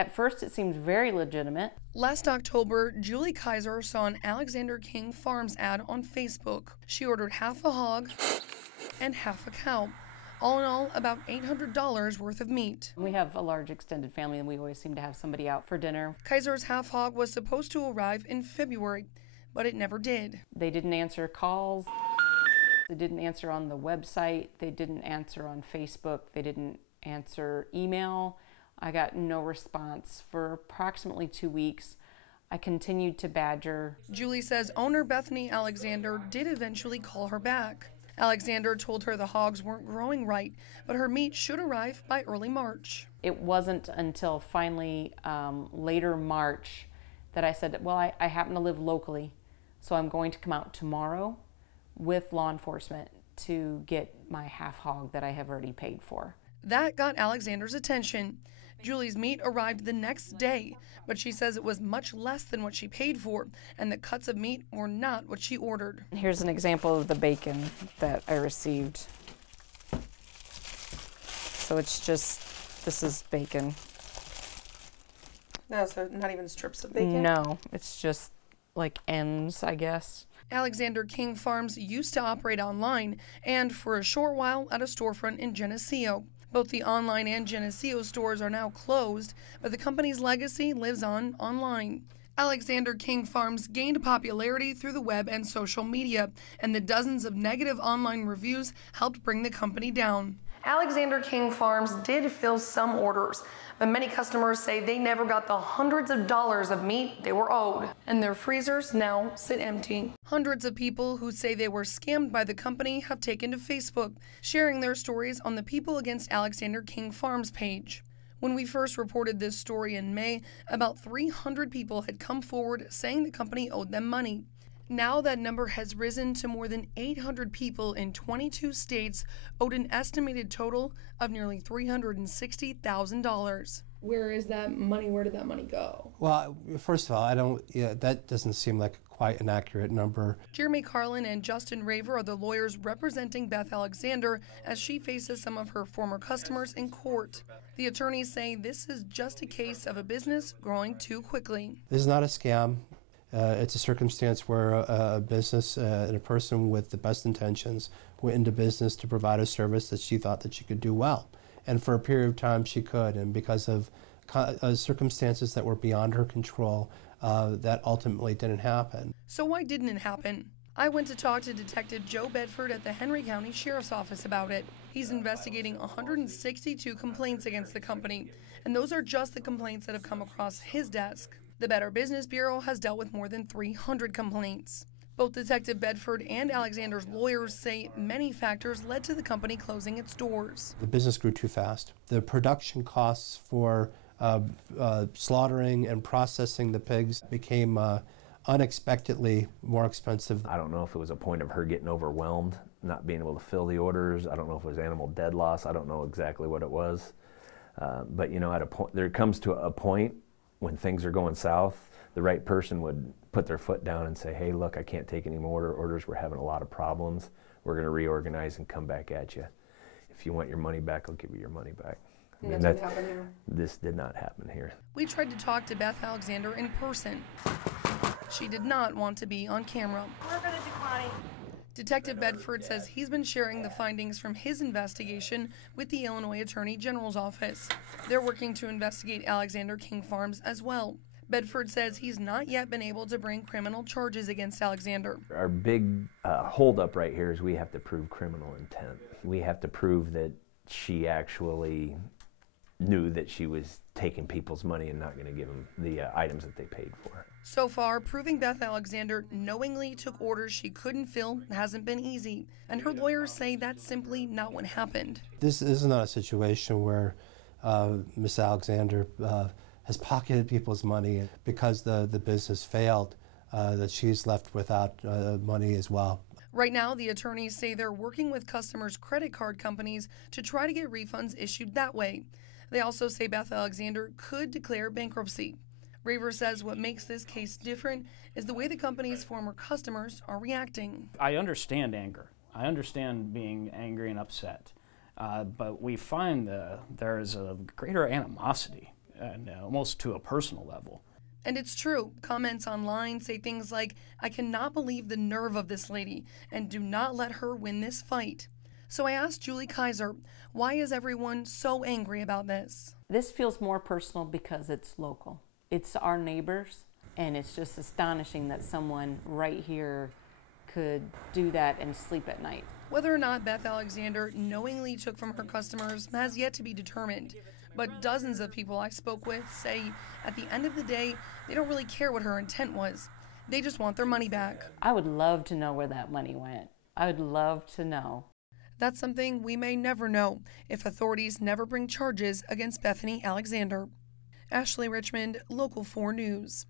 At first, it seemed very legitimate. Last October, Julie Kaiser saw an Alexander King Farms ad on Facebook. She ordered half a hog and half a cow. All in all, about $800 worth of meat. We have a large extended family, and we always seem to have somebody out for dinner. Kaiser's half hog was supposed to arrive in February, but it never did. They didn't answer calls. They didn't answer on the website. They didn't answer on Facebook. They didn't answer email. I got no response for approximately 2 weeks. I continued to badger. Julie says owner Bethany Alexander did eventually call her back. Alexander told her the hogs weren't growing right, but her meat should arrive by early March. It wasn't until finally later March that I said, well, I happen to live locally, so I'm going to come out tomorrow with law enforcement to get my half hog that I have already paid for. That got Alexander's attention. Julie's meat arrived the next day, but she says it was much less than what she paid for, and the cuts of meat were not what she ordered. Here's an example of the bacon that I received. So it's just, this is bacon. No, so not even strips of bacon? No, it's just like ends, I guess. Alexander King Farms used to operate online and for a short while at a storefront in Geneseo. Both the online and Geneseo stores are now closed, but the company's legacy lives on online. Alexander King Farms gained popularity through the web and social media, and the dozens of negative online reviews helped bring the company down. Alexander King Farms did fill some orders, but many customers say they never got the hundreds of dollars of meat they were owed, and their freezers now sit empty. Hundreds of people who say they were scammed by the company have taken to Facebook, sharing their stories on the People Against Alexander King Farms page. When we first reported this story in May, about 300 people had come forward saying the company owed them money. Now that number has risen to more than 800 people in 22 states owed an estimated total of nearly $360,000. Where is that money? Where did that money go? Well, first of all, that doesn't seem like quite an accurate number. Jeremy Carlin and Justin Raver are the lawyers representing Beth Alexander as she faces some of her former customers in court. The attorneys say this is just a case of a business growing too quickly. This is not a scam. It's a circumstance where a business and a person with the best intentions went into business to provide a service that she thought that she could do well. And for a period of time she could, and because of circumstances that were beyond her control, that ultimately didn't happen. So why didn't it happen? I went to talk to Detective Joe Bedford at the Henry County Sheriff's Office about it. He's investigating 162 complaints against the company, and those are just the complaints that have come across his desk. The Better Business Bureau has dealt with more than 300 complaints. Both Detective Bedford and Alexander's lawyers say many factors led to the company closing its doors. The business grew too fast. The production costs for slaughtering and processing the pigs became unexpectedly more expensive. I don't know if it was a point of her getting overwhelmed, not being able to fill the orders. I don't know if it was animal dead loss. I don't know exactly what it was. But you know, at a point, there comes to a point when things are going south, the right person would put their foot down and say, hey, look, I can't take any more orders. We're having a lot of problems. We're going to reorganize and come back at you. If you want your money back, I'll give you your money back. I mean, That didn't happen here. This did not happen here. We tried to talk to Beth Alexander in person. She did not want to be on camera. We're going to decline. Detective Bedford says he's been sharing the findings from his investigation with the Illinois Attorney General's office. They're working to investigate Alexander King Farms as well. Bedford says he's not yet been able to bring criminal charges against Alexander. Our big holdup right here is we have to prove criminal intent. We have to prove that she actually knew that she was taking people's money and not going to give them the items that they paid for. So far, proving Beth Alexander knowingly took orders she couldn't fill hasn't been easy, and her lawyers say that's simply not what happened. This is not a situation where Miss Alexander has pocketed people's money because the business failed, that she's left without money as well. Right now, the attorneys say they're working with customers' credit card companies to try to get refunds issued that way. They also say Beth Alexander could declare bankruptcy. Raver says what makes this case different is the way the company's former customers are reacting. I understand anger. I understand being angry and upset. But we find there is a greater animosity and almost to a personal level. And it's true. Comments online say things like, "I cannot believe the nerve of this lady, and do not let her win this fight." So I asked Julie Kaiser, why is everyone so angry about this? This feels more personal because it's local. It's our neighbors, and it's just astonishing that someone right here could do that and sleep at night. Whether or not Beth Alexander knowingly took from her customers has yet to be determined. But dozens of people I spoke with say at the end of the day, they don't really care what her intent was. They just want their money back. I would love to know where that money went. I would love to know. That's something we may never know if authorities never bring charges against Bethany Alexander. Ashley Richmond, Local 4 News.